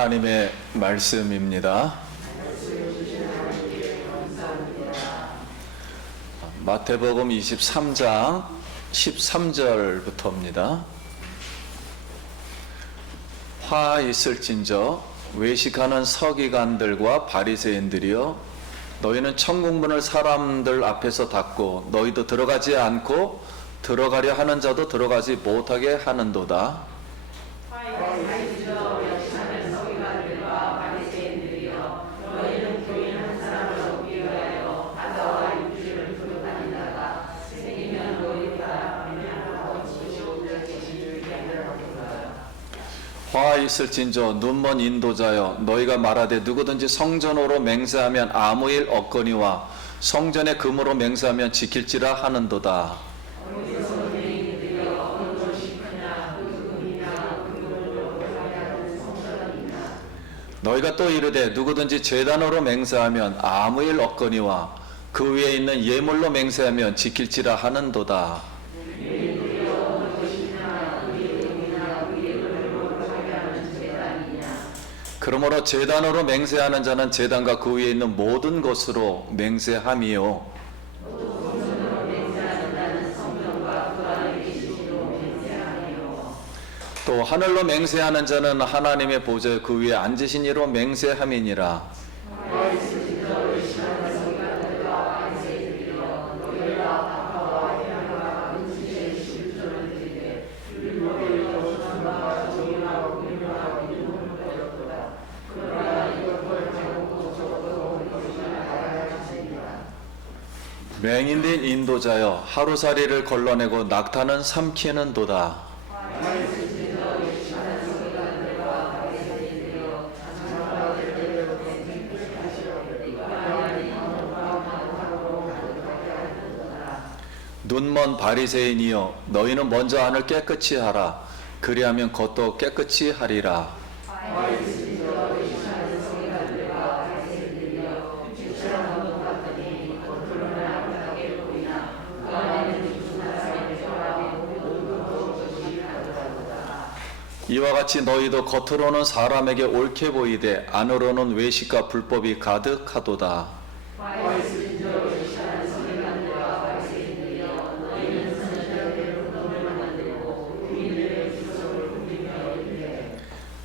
하나님의 말씀입니다. 마태복음 23장 13절부터입니다. 화 있을진저 외식하는 서기관들과 바리새인들이여, 너희는 천국문을 사람들 앞에서 닫고 너희도 들어가지 않고 들어가려 하는 자도 들어가지 못하게 하는도다. 화 있을진저 눈먼 인도자여, 너희가 말하되 누구든지 성전으로 맹세하면 아무 일 없거니와 성전의 금으로 맹세하면 지킬지라 하는도다. 너희가 또 이르되 누구든지 제단으로 맹세하면 아무 일 없거니와 그 위에 있는 예물로 맹세하면 지킬지라 하는도다. 그러므로 제단으로 맹세하는 자는 제단과 그 위에 있는 모든 것으로 맹세함이요, 또 하늘로 맹세하는 자는 하나님의 보좌 그 위에 앉으신 이로 맹세함이니라. 맹인된 인도자여, 하루살이를 걸러내고 낙타는 삼키는도다. 눈먼 바리새인이여, 너희는 먼저 안을 깨끗이 하라. 그리하면 겉도 깨끗이 하리라. 이와 같이 너희도 겉으로는 사람에게 옳게 보이되 안으로는 외식과 불법이 가득하도다.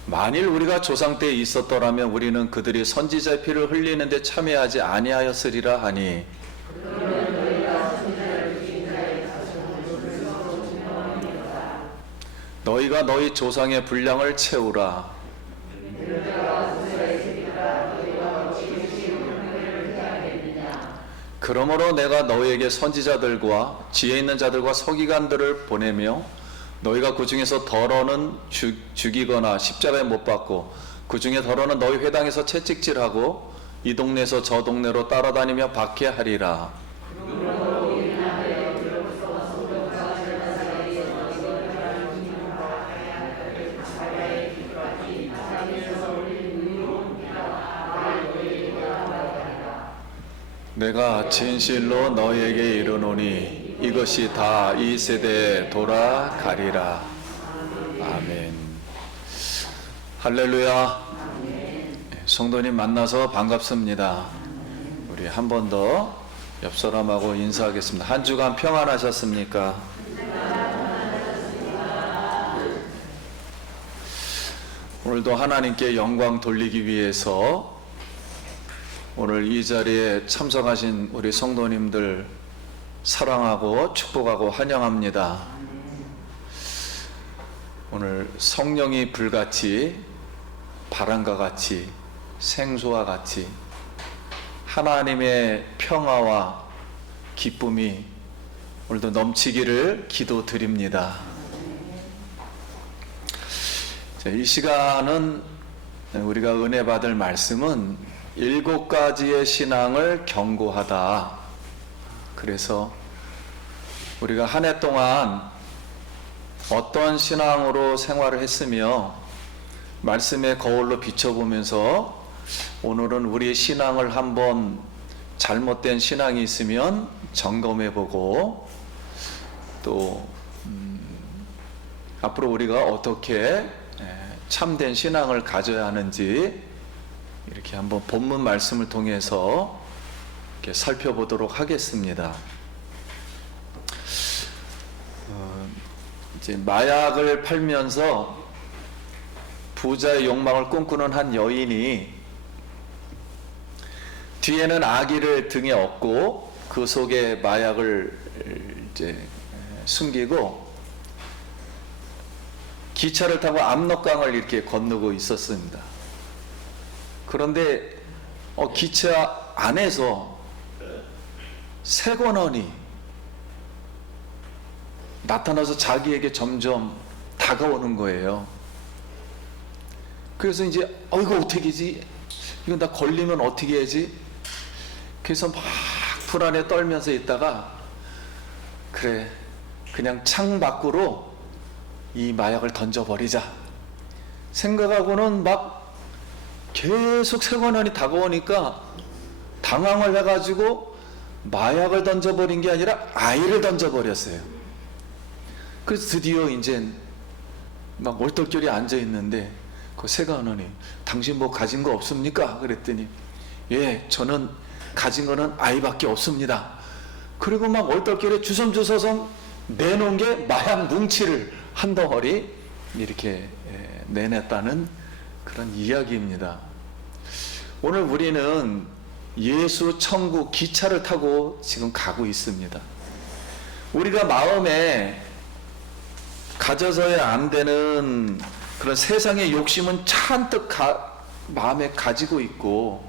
만일 우리가 조상 때에 있었더라면 우리는 그들이 선지자의 피를 흘리는 데 참여하지 아니하였으리라 하니, 너희가 너희 조상의 분량을 채우라. 그러므로 내가 너희에게 선지자들과 지혜 있는 자들과 서기관들을 보내며 너희가 그 중에서 더러는 죽이거나 십자가에 못 박고 그 중에 더러는 너희 회당에서 채찍질하고 이 동네에서 저 동네로 따라다니며 박해하리라. 내가 진실로 너희에게 이르노니 이것이 다 이 세대에 돌아가리라. 아멘. 할렐루야. 성도님 만나서 반갑습니다. 우리 한 번 더 옆 사람하고 인사하겠습니다. 한 주간 평안하셨습니까? 오늘도 하나님께 영광 돌리기 위해서 오늘 이 자리에 참석하신 우리 성도님들 사랑하고 축복하고 환영합니다. 오늘 성령이 불같이 바람과 같이 생수와 같이 하나님의 평화와 기쁨이 오늘도 넘치기를 기도드립니다. 이 시간은 우리가 은혜 받을 말씀은 7가지의 신앙을 경고하다. 그래서 우리가 한 해 동안 어떤 신앙으로 생활을 했으며 말씀의 거울로 비춰보면서 오늘은 우리의 신앙을 한번 잘못된 신앙이 있으면 점검해보고 또 앞으로 우리가 어떻게 참된 신앙을 가져야 하는지 이렇게 한번 본문 말씀을 통해서 이렇게 살펴보도록 하겠습니다. 이제 마약을 팔면서 부자의 욕망을 꿈꾸는 한 여인이 뒤에는 아기를 등에 업고 그 속에 마약을 이제 숨기고 기차를 타고 압록강을 이렇게 건너고 있었습니다. 그런데 기차 안에서 세관원이 나타나서 자기에게 점점 다가오는 거예요. 그래서 이제 이거 어떻게 하지? 이거 나 걸리면 어떻게 하지? 그래서 막 불안에 떨면서 있다가 그래 그냥 창 밖으로 이 마약을 던져버리자 생각하고는 막 계속 세관원이 다가오니까 당황을 해가지고 마약을 던져버린 게 아니라 아이를 던져버렸어요. 그래서 드디어 이제 막 얼떨결에 앉아 있는데 그 세관원이 당신 뭐 가진 거 없습니까? 그랬더니 예, 저는 가진 거는 아이밖에 없습니다. 그리고 막 얼떨결에 주섬주섬 내놓은 게 마약 뭉치를 한 덩어리 이렇게 내냈다는 그런 이야기입니다. 오늘 우리는 예수 천국 기차를 타고 지금 가고 있습니다. 우리가 마음에 가져서야 안 되는 그런 세상의 욕심은 잔뜩 마음에 가지고 있고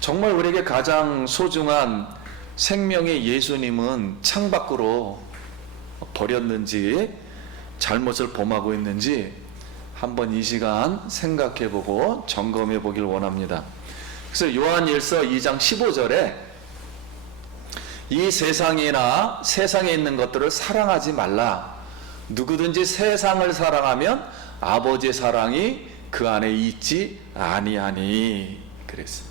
정말 우리에게 가장 소중한 생명의 예수님은 창밖으로 버렸는지 잘못을 범하고 있는지 한번 이 시간 생각해보고 점검해 보길 원합니다. 그래서 요한일서 2장 15절에 이 세상이나 세상에 있는 것들을 사랑하지 말라. 누구든지 세상을 사랑하면 아버지의 사랑이 그 안에 있지 아니하니 그랬습니다.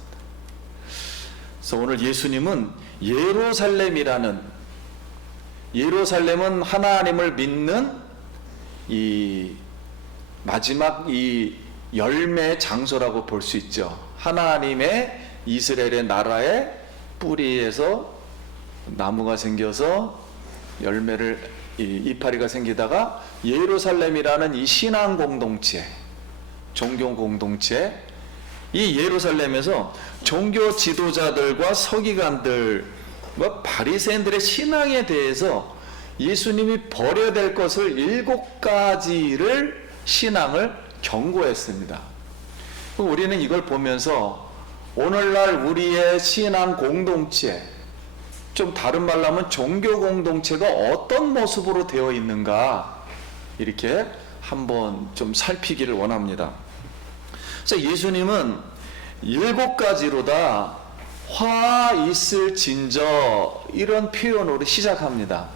그래서 오늘 예수님은 예루살렘은 하나님을 믿는 이 마지막 이 열매 장소라고 볼 수 있죠. 하나님의 이스라엘의 나라의 뿌리에서 나무가 생겨서 열매를 이파리가 생기다가 예루살렘이라는 이 신앙 공동체, 종교 공동체, 이 예루살렘에서 종교 지도자들과 서기관들과 바리새인들의 신앙에 대해서 예수님이 버려야 될 것을 7가지를 신앙을 경고했습니다. 우리는 이걸 보면서 오늘날 우리의 신앙 공동체, 좀 다른 말로 하면 종교 공동체가 어떤 모습으로 되어 있는가 이렇게 한번 좀 살피기를 원합니다. 그래서 예수님은 7가지로다 화 있을 진저 이런 표현으로 시작합니다.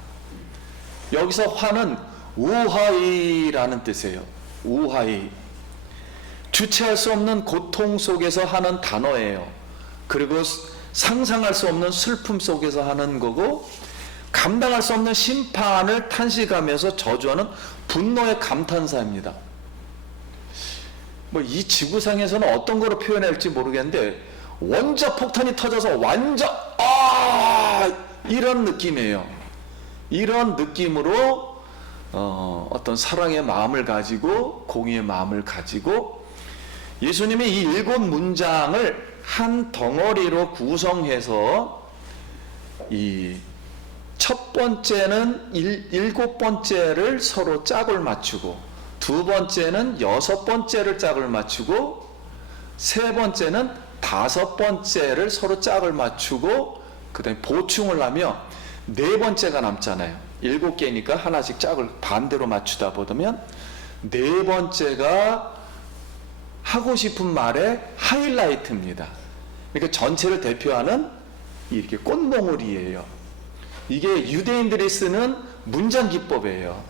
여기서 화는 우하이라는 뜻이에요. 우하이. 주체할 수 없는 고통 속에서 하는 단어예요. 그리고 상상할 수 없는 슬픔 속에서 하는 거고 감당할 수 없는 심판을 탄식하면서 저주하는 분노의 감탄사입니다. 뭐 이 지구상에서는 어떤 거로 표현할지 모르겠는데 원자 폭탄이 터져서 완전 이런 느낌이에요. 이런 느낌으로 어떤 사랑의 마음을 가지고 공의의 마음을 가지고 예수님이 이 7문장을 한 덩어리로 구성해서 이 첫 번째는 7번째를 서로 짝을 맞추고 두 번째는 6번째를 짝을 맞추고 세 번째는 5번째를 서로 짝을 맞추고 그 다음에 보충을 하며 네 번째가 남잖아요. 7개니까 하나씩 짝을 반대로 맞추다 보면 네 번째가 하고 싶은 말의 하이라이트입니다. 그러니까 전체를 대표하는 이렇게 꽃몽울이에요. 이게 유대인들이 쓰는 문장 기법이에요.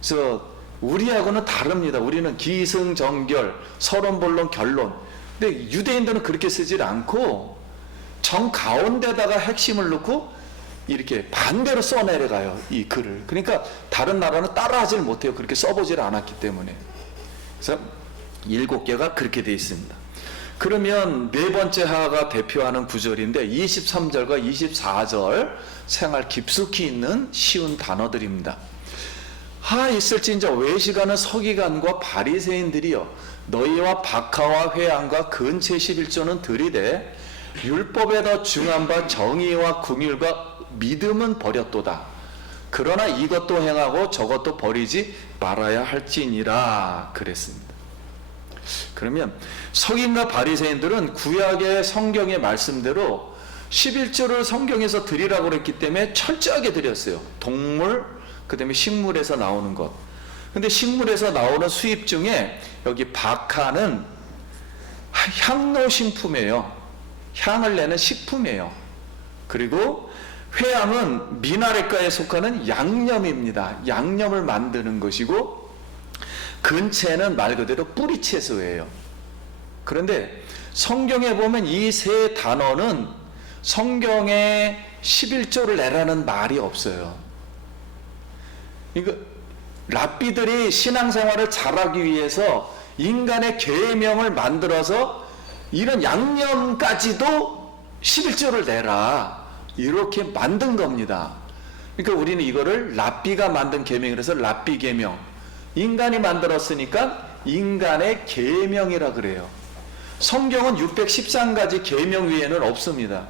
그래서 우리하고는 다릅니다. 우리는 기승전결, 서론본론, 결론. 근데 유대인들은 그렇게 쓰질 않고 정 가운데다가 핵심을 넣고 이렇게 반대로 써내려가요. 이 글을. 그러니까 다른 나라는 따라하질 못해요. 그렇게 써보질 않았기 때문에. 그래서 7개가 그렇게 되어 있습니다. 그러면 네 번째 하가 대표하는 구절인데 23절과 24절 생활 깊숙이 있는 쉬운 단어들입니다. 하 있을진저 외식하는 서기관과 바리새인들이여 너희와 박하와 회당과 근체 11조는 들이되 율법에 더 중한 바 정의와 긍휼과 믿음은 버렸도다. 그러나 이것도 행하고 저것도 버리지 말아야 할지니라 그랬습니다. 그러면 서기관과 바리새인들은 구약의 성경의 말씀대로 11조를 성경에서 드리라고 그랬기 때문에 철저하게 드렸어요. 동물, 그 다음에 식물에서 나오는 것. 근데 식물에서 나오는 수입 중에 여기 박하는 향로 신품이에요. 향을 내는 식품이에요. 그리고 회양은 미나랫가에 속하는 양념입니다. 양념을 만드는 것이고, 근체는 말 그대로 뿌리채소예요. 그런데 성경에 보면 이 세 단어는 성경에 11조를 내라는 말이 없어요. 이거 랍비들이 신앙생활을 잘하기 위해서 인간의 계명을 만들어서 이런 양념까지도 11조를 내라 이렇게 만든 겁니다. 그러니까 우리는 이거를 랍비가 만든 계명이라서 랍비 계명, 인간이 만들었으니까 인간의 계명이라 그래요. 성경은 613가지 계명 외에는 없습니다.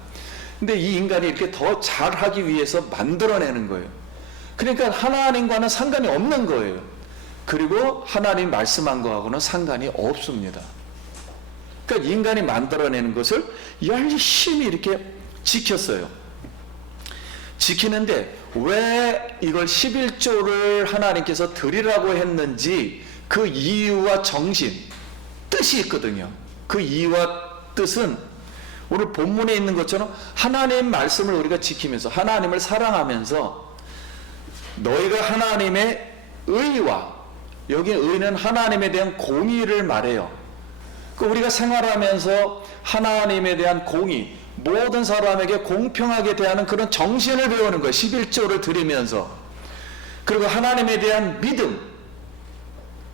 근데 이 인간이 이렇게 더 잘하기 위해서 만들어내는 거예요. 그러니까 하나님과는 상관이 없는 거예요. 그리고 하나님 말씀한 거하고는 상관이 없습니다. 그러니까 인간이 만들어내는 것을 열심히 이렇게 지켰어요. 지키는데 왜 이걸 11조를 하나님께서 드리라고 했는지 그 이유와 정신, 뜻이 있거든요. 그 이유와 뜻은 오늘 본문에 있는 것처럼 하나님 말씀을 우리가 지키면서 하나님을 사랑하면서 너희가 하나님의 의와, 여기 의는 하나님에 대한 공의를 말해요. 우리가 생활하면서 하나님에 대한 공의, 모든 사람에게 공평하게 대하는 그런 정신을 배우는 거예요. 11조를 드리면서. 그리고 하나님에 대한 믿음,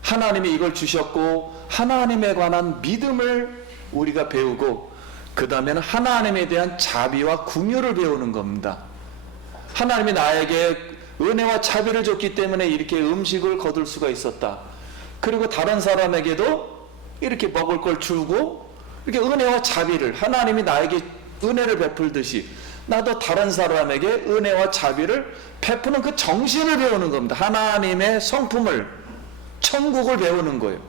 하나님이 이걸 주셨고 하나님에 관한 믿음을 우리가 배우고, 그 다음에는 하나님에 대한 자비와 긍휼을 배우는 겁니다. 하나님이 나에게 은혜와 자비를 줬기 때문에 이렇게 음식을 거둘 수가 있었다. 그리고 다른 사람에게도 이렇게 먹을 걸 주고, 이렇게 은혜와 자비를, 하나님이 나에게 은혜를 베풀듯이 나도 다른 사람에게 은혜와 자비를 베푸는 그 정신을 배우는 겁니다. 하나님의 성품을, 천국을 배우는 거예요.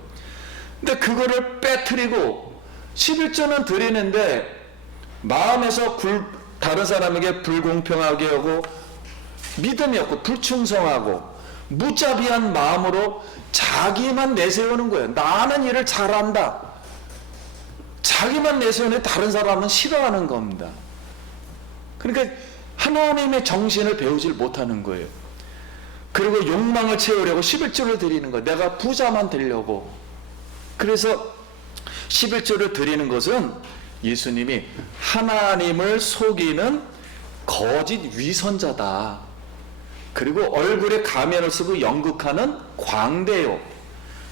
근데 그거를 빼뜨리고 11조는 드리는데 마음에서 다른 사람에게 불공평하게 하고 믿음이 없고 불충성하고 무자비한 마음으로 자기만 내세우는 거예요. 나는 일을 잘한다. 자기만 내세우는 다른 사람은 싫어하는 겁니다. 그러니까 하나님의 정신을 배우질 못하는 거예요. 그리고 욕망을 채우려고 11조를 드리는 거예요. 내가 부자만 되려고. 그래서 11조를 드리는 것은 예수님이 하나님을 속이는 거짓 위선자다. 그리고 얼굴에 가면을 쓰고 연극하는 광대요.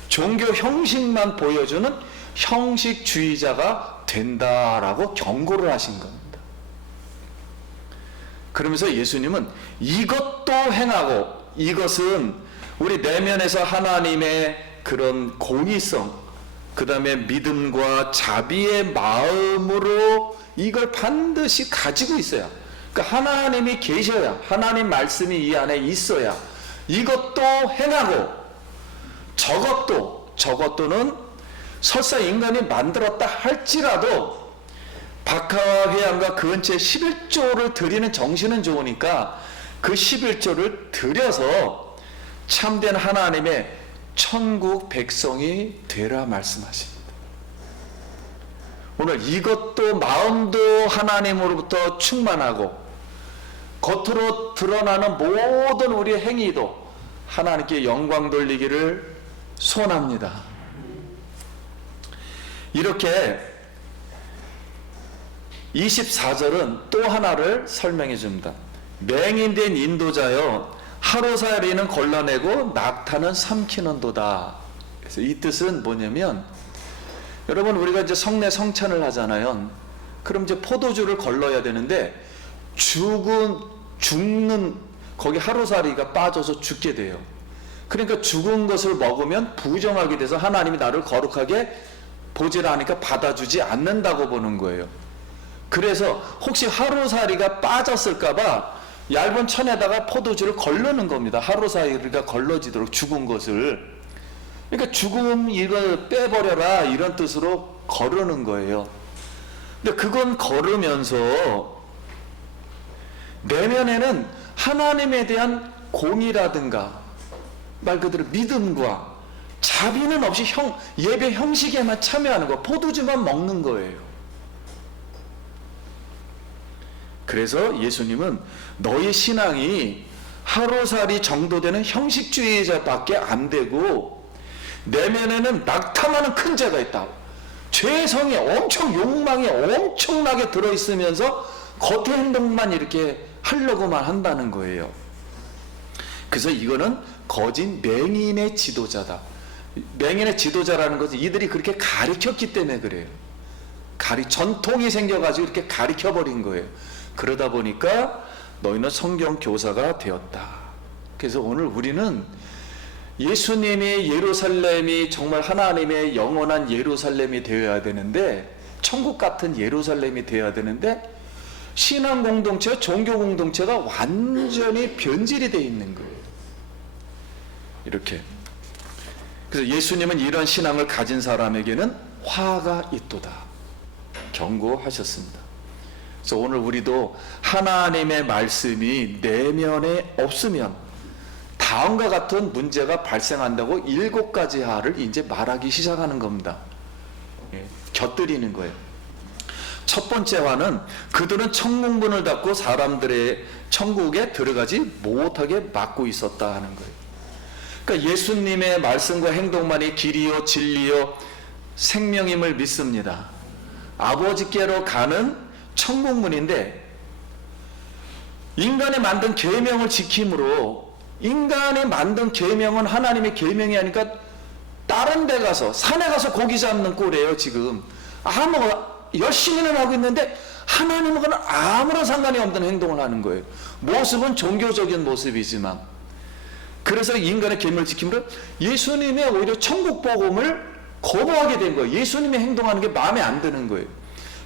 종교 형식만 보여주는 형식주의자가 된다라고 경고를 하신 겁니다. 그러면서 예수님은 이것도 행하고, 이것은 우리 내면에서 하나님의 그런 공의성, 그 다음에 믿음과 자비의 마음으로 이걸 반드시 가지고 있어야, 그러니까 하나님이 계셔야, 하나님 말씀이 이 안에 있어야 이것도 행하고, 저것도는 설사 인간이 만들었다 할지라도 박하와 회양과 근체 11조를 드리는 정신은 좋으니까 그 11조를 드려서 참된 하나님의 천국 백성이 되라 말씀하십니다. 오늘 이것도 마음도 하나님으로부터 충만하고 겉으로 드러나는 모든 우리의 행위도 하나님께 영광 돌리기를 소원합니다. 이렇게 24절은 또 하나를 설명해 줍니다. 맹인된 인도자여 하루살이는 걸러내고 낙타는 삼키는도다. 그래서 이 뜻은 뭐냐면, 여러분 우리가 이제 성례 성찬을 하잖아요. 그럼 이제 포도주를 걸러야 되는데 죽는 거기 하루살이가 빠져서 죽게 돼요. 그러니까 죽은 것을 먹으면 부정하게 돼서 하나님이 나를 거룩하게 보질 않으니까 받아주지 않는다고 보는 거예요. 그래서 혹시 하루살이가 빠졌을까봐 얇은 천에다가 포도주를 걸르는 겁니다. 하루살이가 걸러지도록 죽은 것을. 그러니까 죽음 이걸 빼버려라 이런 뜻으로 거르는 거예요. 근데 그건 거르면서 내면에는 하나님에 대한 공의라든가 말 그대로 믿음과 자비는 없이 예배 형식에만 참여하는 거, 포도주만 먹는 거예요. 그래서 예수님은 너희 신앙이 하루살이 정도 되는 형식주의자밖에 안 되고 내면에는 낙탐하는 큰 죄가 있다. 죄성이 욕망이 엄청나게 들어있으면서 겉의 행동만 이렇게 하려고만 한다는 거예요. 그래서 이거는 거짓 맹인의 지도자다. 맹인의 지도자라는 것은 이들이 그렇게 가르쳤기 때문에 그래요. 전통이 생겨가지고 이렇게 가르쳐버린 거예요. 그러다 보니까 너희는 성경 교사가 되었다. 그래서 오늘 우리는 예수님의 예루살렘이 정말 하나님의 영원한 예루살렘이 되어야 되는데, 천국 같은 예루살렘이 되어야 되는데, 신앙 공동체와 종교 공동체가 완전히 변질이 되어 있는 거예요. 이렇게. 그래서 예수님은 이런 신앙을 가진 사람에게는 화가 있도다 경고하셨습니다. 그래서 오늘 우리도 하나님의 말씀이 내면에 없으면 다음과 같은 문제가 발생한다고 7가지 하를 이제 말하기 시작하는 겁니다. 곁들이는 거예요. 첫 번째 화는 그들은 천국문을 닫고 사람들의 천국에 들어가지 못하게 막고 있었다 하는 거예요. 그러니까 예수님의 말씀과 행동만이 길이요 진리요 생명임을 믿습니다. 아버지께로 가는 천국문인데, 인간이 만든 계명을 지킴으로, 인간이 만든 계명은 하나님의 계명이 아니까 다른 데 가서, 산에 가서 고기 잡는 꼴이에요. 지금 열심히는 하고 있는데 하나님과는 아무런 상관이 없는 행동을 하는 거예요. 모습은 종교적인 모습이지만. 그래서 인간의 계명을 지킴으로 예수님의 오히려 천국 복음을 거부하게 된 거예요. 예수님이 행동하는 게 마음에 안 드는 거예요.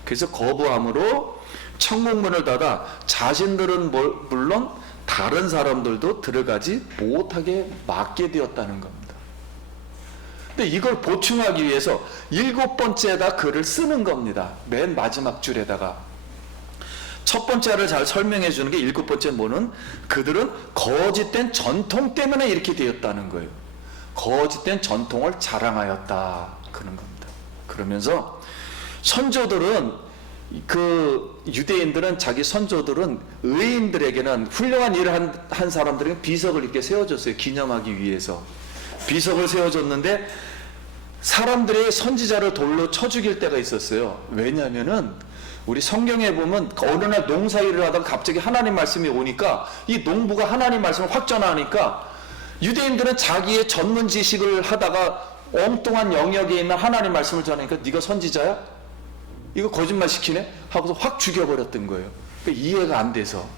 그래서 거부함으로 천국문을 닫아 자신들은 물론 다른 사람들도 들어가지 못하게 막게 되었다는 겁니다. 근데 이걸 보충하기 위해서 7번째에다 글을 쓰는 겁니다. 맨 마지막 줄에다가. 첫 번째를 잘 설명해 주는 게 7번째 뭐는, 그들은 거짓된 전통 때문에 이렇게 되었다는 거예요. 거짓된 전통을 자랑하였다 그런 겁니다. 그러면서 선조들은, 유대인들은 자기 선조들은 의인들에게는, 훌륭한 일을 한 사람들에게 비석을 이렇게 세워줬어요. 기념하기 위해서 비석을 세워줬는데 사람들이 선지자를 돌로 쳐 죽일 때가 있었어요. 왜냐하면은 우리 성경에 보면 어느 날 농사일을 하다가 갑자기 하나님 말씀이 오니까 이 농부가 하나님 말씀을 확 전하니까 유대인들은 자기의 전문 지식을 하다가 엉뚱한 영역에 있는 하나님 말씀을 전하니까 네가 선지자야? 이거 거짓말 시키네? 하고서 확 죽여버렸던 거예요. 그러니까 이해가 안 돼서.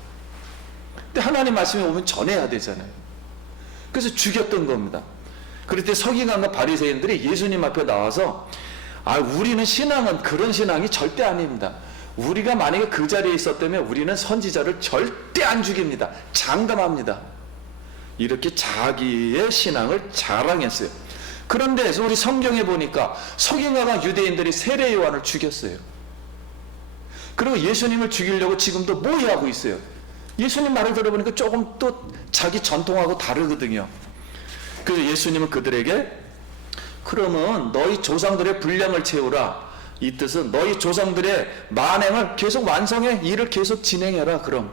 근데 하나님 말씀이 오면 전해야 되잖아요. 그래서 죽였던 겁니다. 그럴 때 서기관과 바리새인들이 예수님 앞에 나와서, 우리는 신앙은 그런 신앙이 절대 아닙니다. 우리가 만약에 그 자리에 있었다면 우리는 선지자를 절대 안 죽입니다. 장담합니다. 이렇게 자기의 신앙을 자랑했어요. 그런데 우리 성경에 보니까 서기관과 유대인들이 세례 요한을 죽였어요. 그리고 예수님을 죽이려고 지금도 모의하고 있어요. 예수님 말을 들어보니까 조금 또 자기 전통하고 다르거든요. 그래서 예수님은 그들에게, 그러면 너희 조상들의 분량을 채우라. 이 뜻은 너희 조상들의 만행을 계속 완성해, 일을 계속 진행해라. 그럼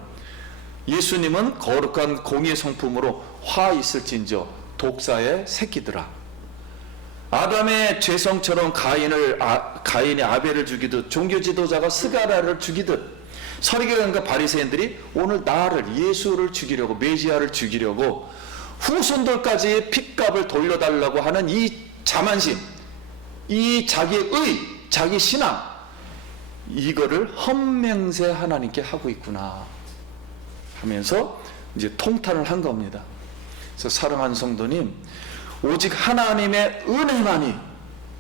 예수님은 거룩한 공의의 성품으로 화 있을진저 독사의 새끼들아, 아담의 죄성처럼 가인이 아벨을 죽이듯 종교 지도자가 스가랴를 죽이듯 서기관과 바리새인들이 오늘 나를, 예수를 죽이려고, 메시아를 죽이려고 후손들까지 핏값을 돌려달라고 하는 이 자만심, 이 자기의 의, 자기 신앙, 이거를 헛맹세 하나님께 하고 있구나 하면서 이제 통탄을 한 겁니다. 그래서 사랑하는 성도님, 오직 하나님의 은혜만이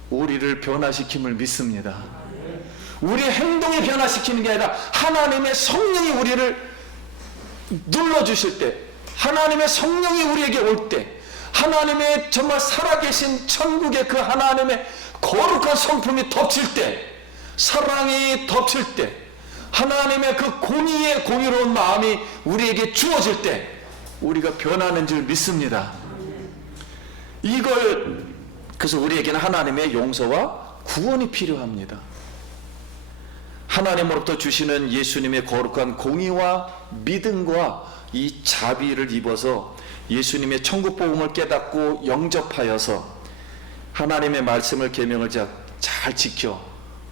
우리를 변화시킴을 믿습니다. 우리의 행동이 변화시키는 게 아니라 하나님의 성령이 우리를 눌러주실 때, 하나님의 성령이 우리에게 올 때, 하나님의 정말 살아계신 천국의 그 하나님의 거룩한 성품이 덮칠 때, 사랑이 덮칠 때, 하나님의 그 공의의 공의로운 마음이 우리에게 주어질 때 우리가 변하는 줄 믿습니다. 그래서 우리에게는 하나님의 용서와 구원이 필요합니다. 하나님으로부터 주시는 예수님의 거룩한 공의와 믿음과 이 자비를 입어서 예수님의 천국 복음을 깨닫고 영접하여서 하나님의 말씀을 계명을 잘 지켜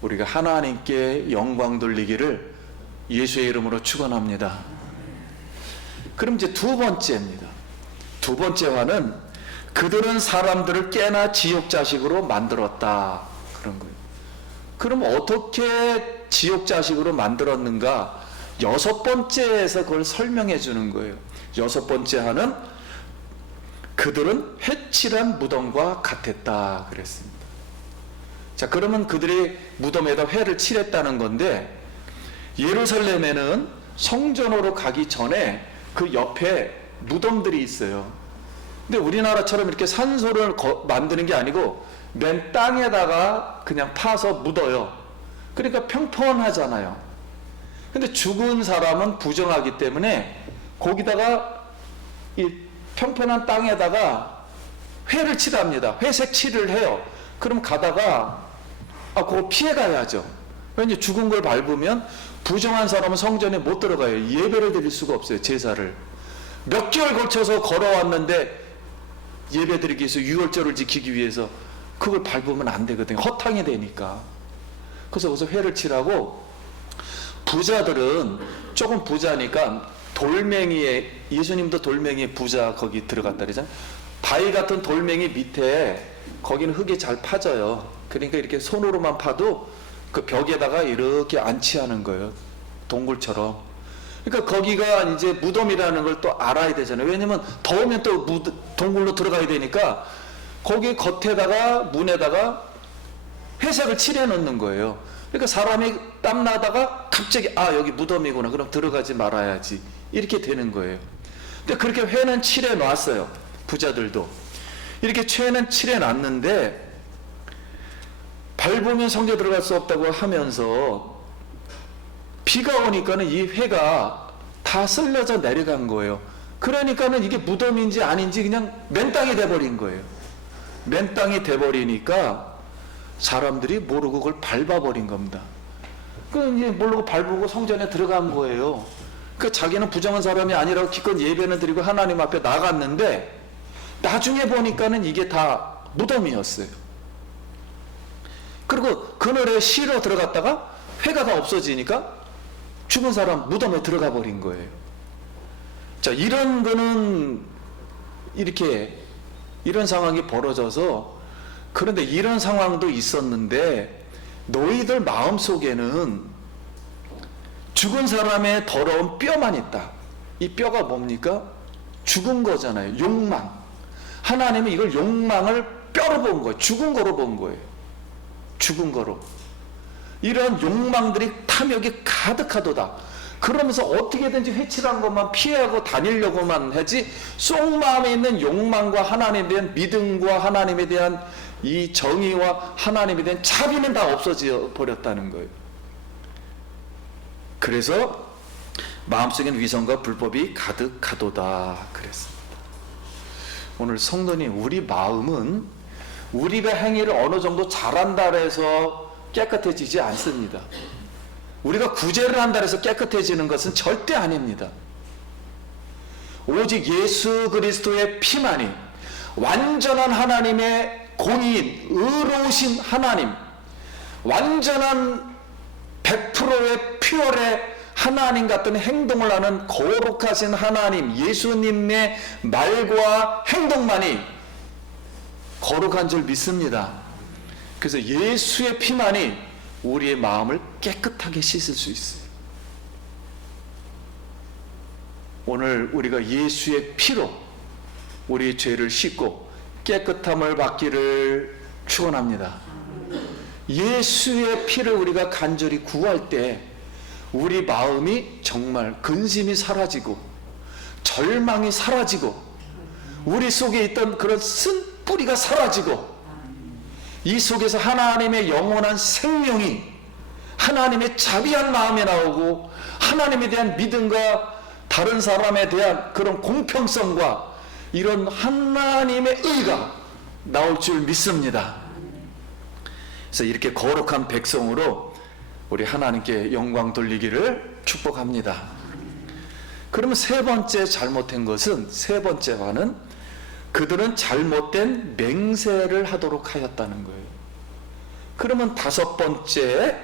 우리가 하나님께 영광 돌리기를 예수의 이름으로 축원합니다. 그럼 이제 두 번째입니다. 두 번째 화는 그들은 사람들을 깨나 지옥 자식으로 만들었다, 그런 거예요. 그럼 어떻게 지옥 자식으로 만들었는가? 여섯 번째에서 그걸 설명해 주는 거예요. 여섯 번째 하는 그들은 회칠한 무덤과 같았다 그랬습니다. 자, 그러면 그들이 무덤에다 회를 칠했다는 건데, 예루살렘에는 성전으로 가기 전에 그 옆에 무덤들이 있어요. 근데 우리나라처럼 이렇게 산소를 만드는 게 아니고 맨 땅에다가 그냥 파서 묻어요. 그러니까 평평하잖아요. 근데 죽은 사람은 부정하기 때문에 거기다가 이 평평한 땅에다가 회를 칠합니다. 회색 칠을 해요. 그럼 가다가 그거 피해 가야죠. 왜냐면 죽은 걸 밟으면 부정한 사람은 성전에 못 들어가요. 예배를 드릴 수가 없어요. 제사를 몇 개월 걸쳐서 걸어왔는데 예배 드리기 위해서, 유월절을 지키기 위해서 그걸 밟으면 안 되거든요. 허탕이 되니까. 그래서 거기서 회를 칠하고, 부자들은 조금 부자니까 돌멩이에, 예수님도 돌멩이에 부자 거기 들어갔다 그러잖아요. 바위 같은 돌멩이 밑에 거기는 흙이 잘 파져요. 그러니까 이렇게 손으로만 파도 그 벽에다가 이렇게 안치하는 거예요. 동굴처럼. 그러니까 거기가 이제 무덤이라는 걸 또 알아야 되잖아요. 왜냐면 더우면 또 동굴로 들어가야 되니까 거기 겉에다가 문에다가 회색을 칠해 놓는 거예요. 그러니까 사람이 땀나다가 갑자기 여기 무덤이구나, 그럼 들어가지 말아야지, 이렇게 되는 거예요. 근데 그렇게 회는 칠해 놨어요. 부자들도 이렇게 회는 칠해 놨는데 밟으면 성전에 들어갈 수 없다고 하면서 비가 오니까는 이 회가 다 쓸려져 내려간 거예요. 그러니까는 이게 무덤인지 아닌지 그냥 맨 땅이 돼버린 거예요. 맨 땅이 돼버리니까 사람들이 모르고 그걸 밟아버린 겁니다. 그 이제 모르고 밟고 성전에 들어간 거예요. 그 자기는 부정한 사람이 아니라고 기껏 예배는 드리고 하나님 앞에 나갔는데 나중에 보니까는 이게 다 무덤이었어요. 그리고 그늘에 쉬러 들어갔다가 회가 다 없어지니까 죽은 사람 무덤에 들어가 버린 거예요. 자, 이런 거는 이런 상황이 벌어져서, 그런데 이런 상황도 있었는데 너희들 마음속에는 죽은 사람의 더러운 뼈만 있다. 이 뼈가 뭡니까? 죽은 거잖아요. 욕망. 하나님은 이걸 욕망을 뼈로 본 거예요. 죽은 거로 본 거예요. 죽은 거로. 이런 욕망들이 탐욕이 가득하도다. 그러면서 어떻게든지 회칠한 것만 피하고 다니려고만 하지, 속마음에 있는 욕망과 하나님에 대한 믿음과 하나님에 대한 이 정의와 하나님에 대한 자비는 다 없어져 버렸다는 거예요. 그래서 마음속엔 위선과 불법이 가득하도다 그랬습니다. 오늘 성도님, 우리 마음은 우리가 행위를 어느 정도 잘한다 해서 깨끗해지지 않습니다. 우리가 구제를 한다 해서 깨끗해지는 것은 절대 아닙니다. 오직 예수 그리스도의 피만이, 완전한 하나님의 공의인, 의로우신 하나님, 완전한 100%의 퓨어의 하나님 같은 행동을 하는 거룩하신 하나님, 예수님의 말과 행동만이 거룩한 줄 믿습니다. 그래서 예수의 피만이 우리의 마음을 깨끗하게 씻을 수 있어요. 오늘 우리가 예수의 피로 우리의 죄를 씻고 깨끗함을 받기를 축원합니다. 예수의 피를 우리가 간절히 구할 때 우리 마음이 정말 근심이 사라지고 절망이 사라지고 우리 속에 있던 그런 쓴뿌리가 사라지고 이 속에서 하나님의 영원한 생명이 하나님의 자비한 마음이 나오고 하나님에 대한 믿음과 다른 사람에 대한 그런 공평성과 이런 하나님의 의가 나올 줄 믿습니다. 그래서 이렇게 거룩한 백성으로 우리 하나님께 영광 돌리기를 축복합니다. 그러면 세 번째 잘못된 것은, 세 번째 화는 그들은 잘못된 맹세를 하도록 하였다는 거예요. 그러면 다섯 번째에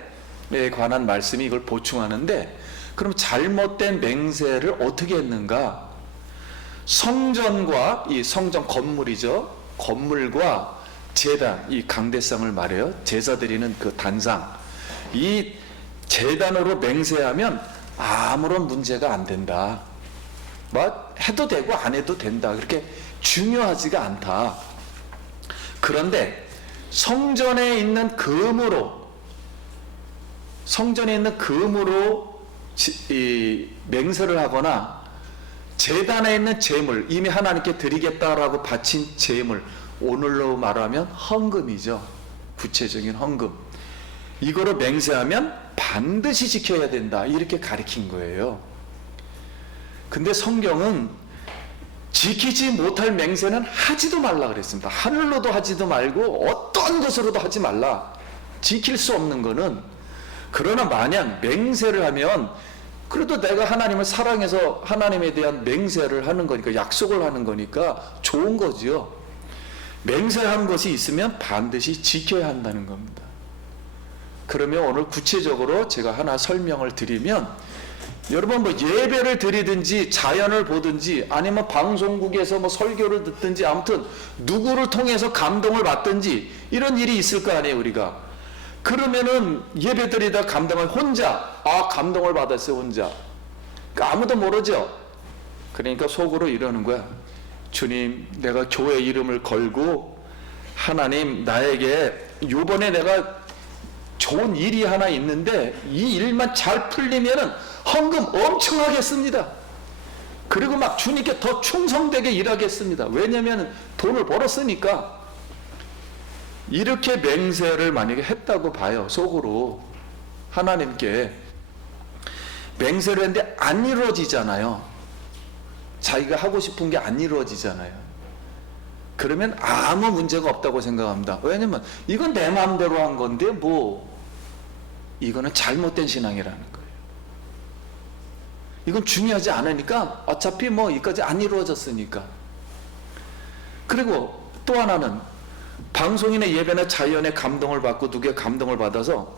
관한 말씀이 이걸 보충하는데, 그럼 잘못된 맹세를 어떻게 했는가? 성전과 이 성전 건물이죠. 건물과 제단, 이 강대상을 말해요. 제사 드리는 그 단상. 이 제단으로 맹세하면 아무런 문제가 안 된다. 뭐 해도 되고 안 해도 된다. 그렇게 중요하지가 않다. 그런데 성전에 있는 금으로 이 맹세를 하거나 제단에 있는 제물, 이미 하나님께 드리겠다라고 바친 제물, 오늘로 말하면 헌금이죠. 구체적인 헌금. 이거로 맹세하면 반드시 지켜야 된다. 이렇게 가르친 거예요. 근데 성경은 지키지 못할 맹세는 하지도 말라 그랬습니다. 하늘로도 하지도 말고 어떤 것으로도 하지 말라. 지킬 수 없는 거는. 그러나 만약 맹세를 하면 그래도 내가 하나님을 사랑해서 하나님에 대한 맹세를 하는 거니까, 약속을 하는 거니까 좋은 거죠. 맹세한 것이 있으면 반드시 지켜야 한다는 겁니다. 그러면 오늘 구체적으로 제가 하나 설명을 드리면, 여러분 뭐 예배를 드리든지 자연을 보든지 아니면 방송국에서 뭐 설교를 듣든지 아무튼 누구를 통해서 감동을 받든지 이런 일이 있을 거 아니에요, 우리가. 그러면은 예배 드리다 감동을 혼자, 감동을 받았어요, 혼자. 그러니까 아무도 모르죠. 그러니까 속으로 이러는 거야. 주님, 내가 교회 이름을 걸고 하나님 나에게 요번에 내가 좋은 일이 하나 있는데 이 일만 잘 풀리면은 헌금 엄청 하겠습니다. 그리고 막 주님께 더 충성되게 일하겠습니다. 왜냐면 돈을 벌었으니까. 이렇게 맹세를 만약에 했다고 봐요. 속으로 하나님께 맹세를 했는데 안 이루어지잖아요. 자기가 하고 싶은 게 안 이루어지잖아요. 그러면 아무 문제가 없다고 생각합니다. 왜냐면 이건 내 마음대로 한 건데 뭐 이거는 잘못된 신앙이라는 거예요. 이건 중요하지 않으니까 어차피 뭐 이까지 안 이루어졌으니까. 그리고 또 하나는 방송이나 예배나 자연의 감동을 받고 누구의 감동을 받아서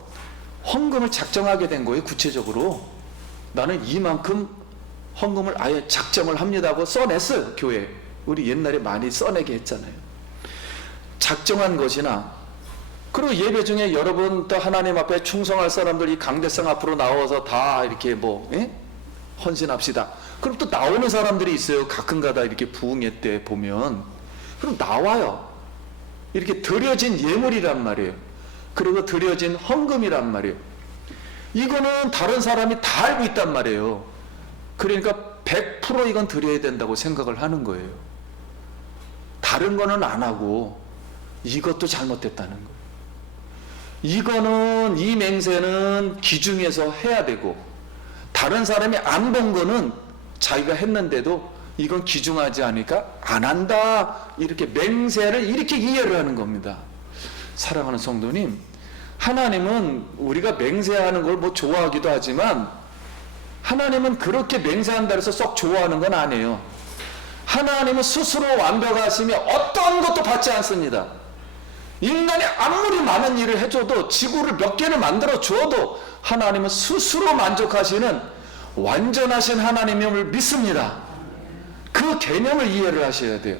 헌금을 작정하게 된 거예요. 구체적으로 나는 이만큼 헌금을 아예 작정을 합니다 하고 써냈어요. 교회 우리 옛날에 많이 써내게 했잖아요. 작정한 것이나, 그리고 예배 중에 여러분 또 하나님 앞에 충성할 사람들이 강대상 앞으로 나와서 다 이렇게 헌신합시다. 그럼 또 나오는 사람들이 있어요. 가끔가다 이렇게 부흥회 때 보면. 그럼 나와요. 이렇게 드려진 예물이란 말이에요. 그리고 드려진 헌금이란 말이에요. 이거는 다른 사람이 다 알고 있단 말이에요. 그러니까 100% 이건 드려야 된다고 생각을 하는 거예요. 다른 거는 안 하고 이것도 잘못됐다는 거예요. 이거는, 이 맹세는 기중에서 해야 되고, 다른 사람이 안 본 거는 자기가 했는데도 이건 기중하지 않으니까 안 한다. 이렇게 맹세를 이렇게 이해를 하는 겁니다. 사랑하는 성도님, 하나님은 우리가 맹세하는 걸 뭐 좋아하기도 하지만 하나님은 그렇게 맹세한다 해서 썩 좋아하는 건 아니에요. 하나님은 스스로 완벽하시며 어떤 것도 받지 않습니다. 인간이 아무리 많은 일을 해줘도, 지구를 몇 개를 만들어 줘도 하나님은 스스로 만족하시는 완전하신 하나님임을 믿습니다. 그 개념을 이해를 하셔야 돼요.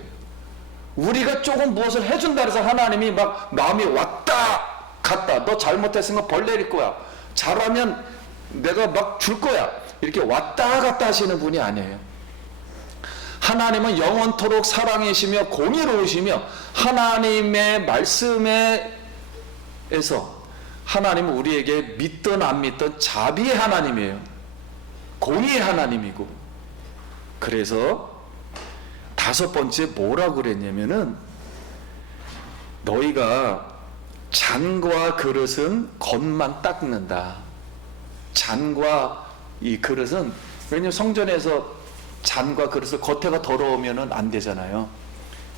우리가 조금 무엇을 해준다 해서 하나님이 막 마음이 왔다 갔다, 너 잘못했으면 벌 내릴 거야, 잘하면 내가 막 줄 거야, 이렇게 왔다 갔다 하시는 분이 아니에요. 하나님은 영원토록 사랑이시며 공의로우시며 하나님의 말씀에서 하나님은 우리에게 믿든 안 믿든 자비의 하나님이에요. 공의의 하나님이고. 그래서 다섯 번째 뭐라고 그랬냐면은, 너희가 잔과 그릇은 겉만 닦는다. 잔과 이 그릇은, 왜냐면 성전에서 잔과 그릇을 겉에가 더러우면 안 되잖아요.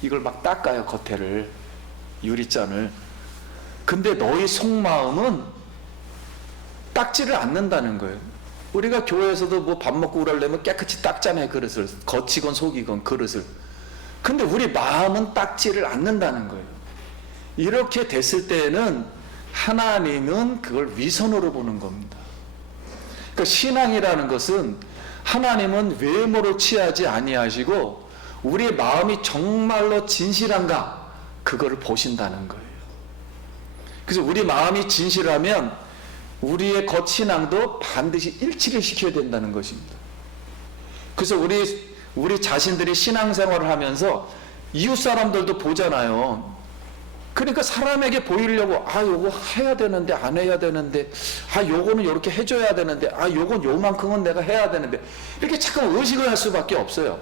이걸 막 닦아요, 겉에를, 유리잔을. 근데 너희 속마음은 닦지를 않는다는 거예요. 우리가 교회에서도 뭐 밥 먹고 그러려면 깨끗이 닦잖아요, 그릇을. 겉이건 속이건 그릇을. 근데 우리 마음은 닦지를 않는다는 거예요. 이렇게 됐을 때에는 하나님은 그걸 위선으로 보는 겁니다. 그러니까 신앙이라는 것은 하나님은 외모를 취하지 아니하시고 우리의 마음이 정말로 진실한가, 그거를 보신다는 거예요. 그래서 우리 마음이 진실하면 우리의 겉신앙도 반드시 일치를 시켜야 된다는 것입니다. 그래서 우리 자신들이 신앙생활을 하면서 이웃 사람들도 보잖아요. 그러니까 사람에게 보이려고, 요거 해야 되는데 안 해야 되는데, 요거는 이렇게 해줘야 되는데, 요건 요만큼은 내가 해야 되는데, 이렇게 잠깐 의식을 할 수밖에 없어요.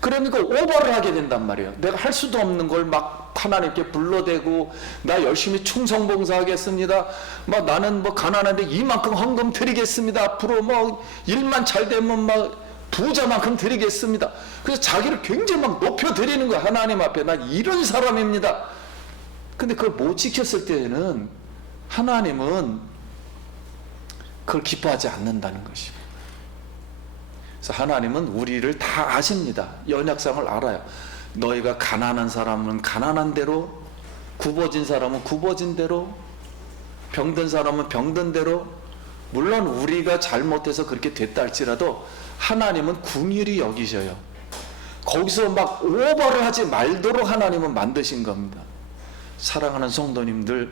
그러니까 오버를 하게 된단 말이에요. 내가 할 수도 없는 걸 막 하나님께 불러대고, 나 열심히 충성봉사하겠습니다, 막 나는 뭐 가난한데 이만큼 헌금 드리겠습니다, 앞으로 뭐 일만 잘 되면 막 부자만큼 드리겠습니다. 그래서 자기를 굉장히 막 높여드리는 거야, 하나님 앞에. 난 이런 사람입니다. 근데 그걸 못 지켰을 때에는 하나님은 그걸 기뻐하지 않는다는 것이고. 그래서 하나님은 우리를 다 아십니다. 연약성을 알아요. 너희가 가난한 사람은 가난한 대로, 굽어진 사람은 굽어진 대로, 병든 사람은 병든 대로. 물론 우리가 잘못해서 그렇게 됐다 할지라도 하나님은 긍휼히 여기셔요. 거기서 막 오버를 하지 말도록 하나님은 만드신 겁니다. 사랑하는 성도님들,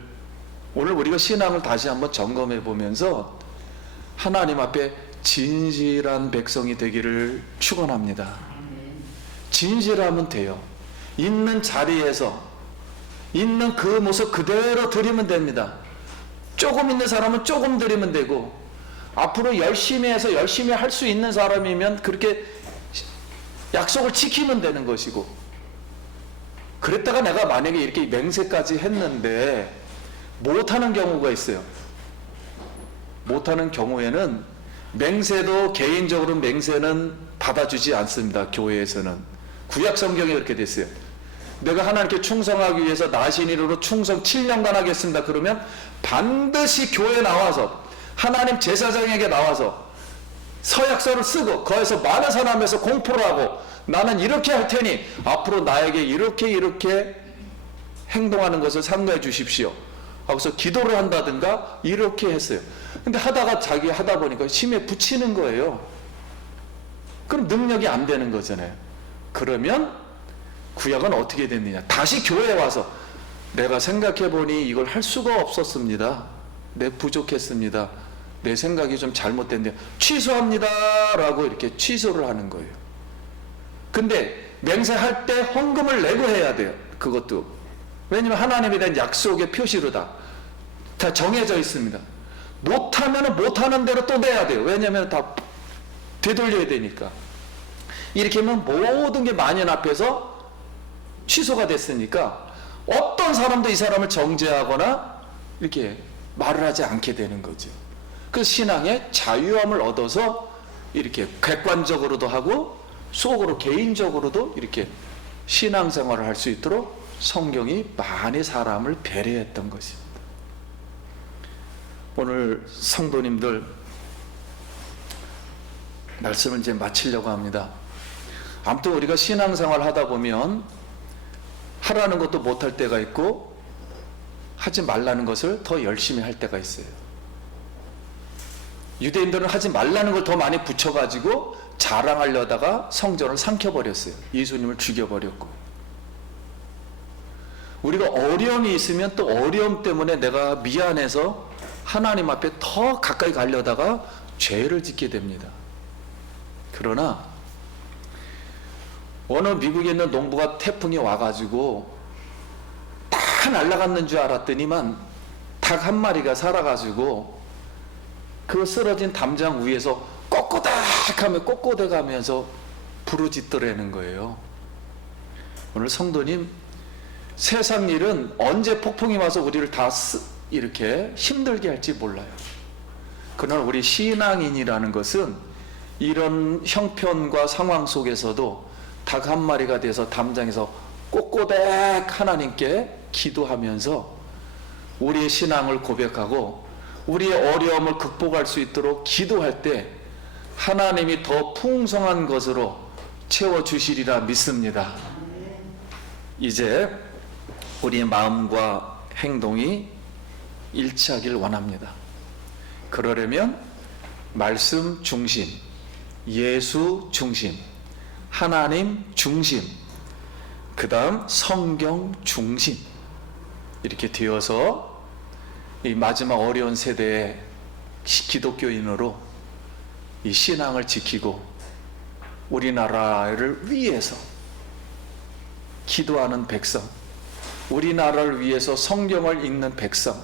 오늘 우리가 신앙을 다시 한번 점검해 보면서 하나님 앞에 진실한 백성이 되기를 축원합니다. 진실하면 돼요. 있는 자리에서 있는 그 모습 그대로 드리면 됩니다. 조금 있는 사람은 조금 드리면 되고, 앞으로 열심히 해서 열심히 할 수 있는 사람이면 그렇게 약속을 지키면 되는 것이고, 그랬다가 내가 만약에 이렇게 맹세까지 했는데 못하는 경우가 있어요. 못하는 경우에는 맹세도, 개인적으로 맹세는 받아주지 않습니다. 교회에서는. 구약 성경에 그렇게 됐어요. 내가 하나님께 충성하기 위해서 나신이로 충성 7년간 하겠습니다. 그러면 반드시 교회에 나와서, 하나님 제사장에게 나와서 서약서를 쓰고 거기서 많은 사람에서 공포를 하고, 나는 이렇게 할 테니 앞으로 나에게 이렇게 행동하는 것을 상고해 주십시오 하고서 기도를 한다든가 이렇게 했어요. 근데 하다가 자기 하다 보니까 심에 붙이는 거예요. 그럼 능력이 안 되는 거잖아요. 그러면 구약은 어떻게 됐느냐, 다시 교회에 와서 내가 생각해 보니 이걸 할 수가 없었습니다. 내 부족했습니다. 내 생각이 좀 잘못됐는데 취소합니다 라고 이렇게 취소를 하는 거예요. 근데 맹세할 때 헌금을 내고 해야 돼요. 그것도. 왜냐면 하나님에 대한 약속의 표시로다. 다 정해져 있습니다. 못하면 못하는 대로 또 내야 돼요. 왜냐면 다 되돌려야 되니까. 이렇게 하면 모든 게 만연 앞에서 취소가 됐으니까 어떤 사람도 이 사람을 정죄하거나 이렇게 말을 하지 않게 되는 거죠. 그 신앙의 자유함을 얻어서 이렇게 객관적으로도 하고 속으로 개인적으로도 이렇게 신앙생활을 할 수 있도록 성경이 많이 사람을 배려했던 것입니다. 오늘 성도님들 말씀을 이제 마치려고 합니다. 아무튼 우리가 신앙생활 하다 보면 하라는 것도 못할 때가 있고 하지 말라는 것을 더 열심히 할 때가 있어요. 유대인들은 하지 말라는 걸 더 많이 붙여가지고 자랑하려다가 성전을 삼켜버렸어요. 예수님을 죽여버렸고. 우리가 어려움이 있으면 또 어려움 때문에 내가 미안해서 하나님 앞에 더 가까이 가려다가 죄를 짓게 됩니다. 그러나 어느 미국에 있는 농부가 태풍이 와가지고 다 날아갔는 줄 알았더니만 닭 한 마리가 살아가지고 그 쓰러진 담장 위에서 꼬꼬닥하며 꼬꼬대가면서 부르짖더라는 거예요. 오늘 성도님, 세상 일은 언제 폭풍이 와서 우리를 다 이렇게 힘들게 할지 몰라요. 그러나 우리 신앙인이라는 것은 이런 형편과 상황 속에서도 닭 한 마리가 돼서 담장에서 꼬꼬댁 하나님께 기도하면서 우리의 신앙을 고백하고 우리의 어려움을 극복할 수 있도록 기도할 때 하나님이 더 풍성한 것으로 채워주시리라 믿습니다. 이제 우리의 마음과 행동이 일치하길 원합니다. 그러려면 말씀 중심, 예수 중심, 하나님 중심, 그 다음 성경 중심, 이렇게 되어서 이 마지막 어려운 세대의 기독교인으로 이 신앙을 지키고 우리나라를 위해서 기도하는 백성, 우리나라를 위해서 성경을 읽는 백성.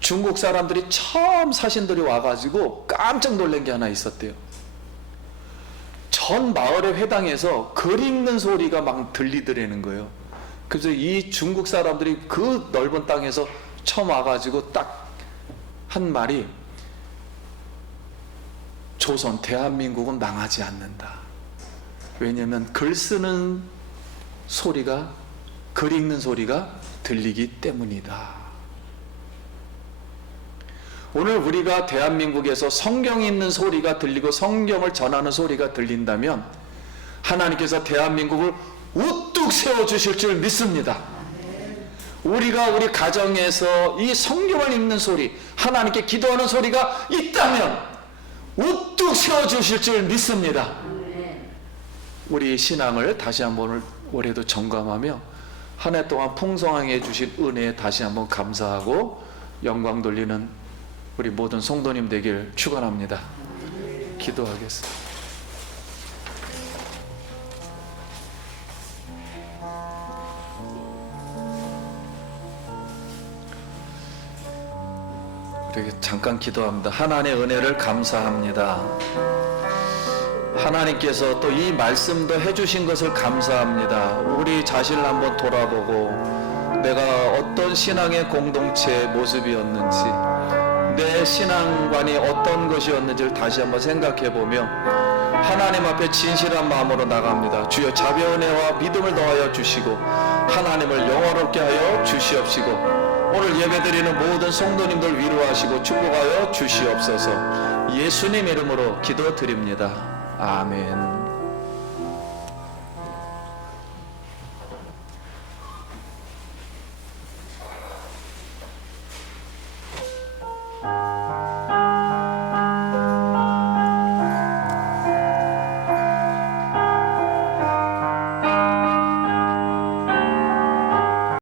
중국 사람들이 처음 사신들이 와가지고 깜짝 놀란 게 하나 있었대요. 전 마을의 회당에서 글 읽는 소리가 막 들리더라는 거예요. 그래서 이 중국 사람들이 그 넓은 땅에서 처음 와가지고 딱 한 말이, 조선 대한민국은 망하지 않는다. 왜냐하면 글 쓰는 소리가, 글 읽는 소리가 들리기 때문이다. 오늘 우리가 대한민국에서 성경이 있는 소리가 들리고 성경을 전하는 소리가 들린다면 하나님께서 대한민국을 우뚝 세워주실 줄 믿습니다. 우리가 우리 가정에서 이 성경을 읽는 소리, 하나님께 기도하는 소리가 있다면 우뚝 세워주실 줄 믿습니다. 우리 신앙을 다시 한번 올해도 점검하며 한 해 동안 풍성하게 해주신 은혜에 다시 한번 감사하고 영광 돌리는 우리 모든 성도님 되길 축원합니다. 기도하겠습니다. 우리 잠깐 기도합니다. 하나님의 은혜를 감사합니다. 하나님께서 또 이 말씀도 해주신 것을 감사합니다. 우리 자신을 한번 돌아보고 내가 어떤 신앙의 공동체의 모습이었는지, 내 신앙관이 어떤 것이었는지를 다시 한번 생각해보며 하나님 앞에 진실한 마음으로 나갑니다. 주여 자비 은혜와 믿음을 더하여 주시고 하나님을 영화롭게 하여 주시옵시고 오늘 예배드리는 모든 성도님들 위로하시고 축복하여 주시옵소서. 예수님 이름으로 기도드립니다. 아멘.